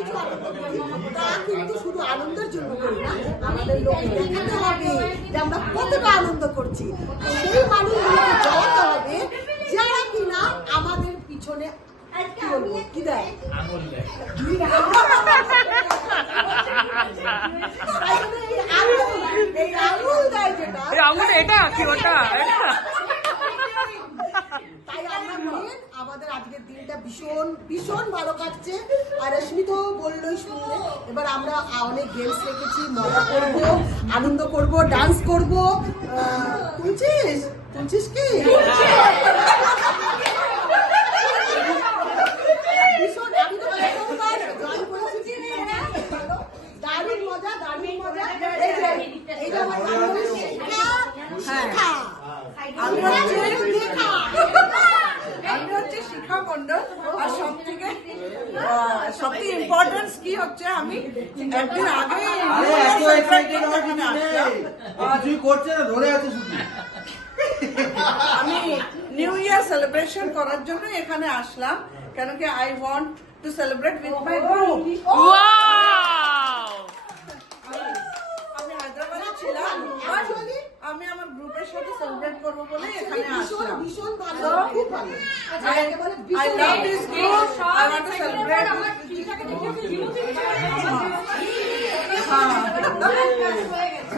কিছু আনন্দ করি, তা কিন্তু শুধু আনন্দের জন্য করি না, আমাদের লোকে দেখাতে হবে যে আমরা কতটা আনন্দ করছি। সেই মানুষগুলোকে জড়াতে হবে যারা কিনা আমাদের পিছনে কি দেয়, আঙুল দেয়, যেটা আঙুল এটা কি ওটা। তাই আমরা আমাদের আজকের দিনটা ভীষণ ভীষণ ভালো কাটছে। আর রশ্মি তো বললোই, শুনলে। এবার আমরা অনেক গেমস রেখেছি, মজা করব, আনন্দ করব, ডান্স করব। তুলছিস কি? ভীষণ, আমি তো প্রথমবার জয়েন করেছি। দারুণ মজা, দারুণ মজা। এই যে আমার বান্ধবী শিখা, আমি হচ্ছে শিখা মন্ডল। আর সবথেকে ইম্পর্টেন্স কি হচ্ছে, আমি একদিন আগে আমি নিউ ইয়ার সেলিব্রেশন করার জন্য এখানে আসলাম, কেন কি I want to celebrate with my group. আমি হায়দ্রাবাদে ছিলাম, আমি আমার গ্রুপের সাথে সেলিব্রেট করবো বলে এখানে আসলাম। ভীষণ ভালো, খুব ভালো। I love this group. I want to celebrate. হয়ে গেছে।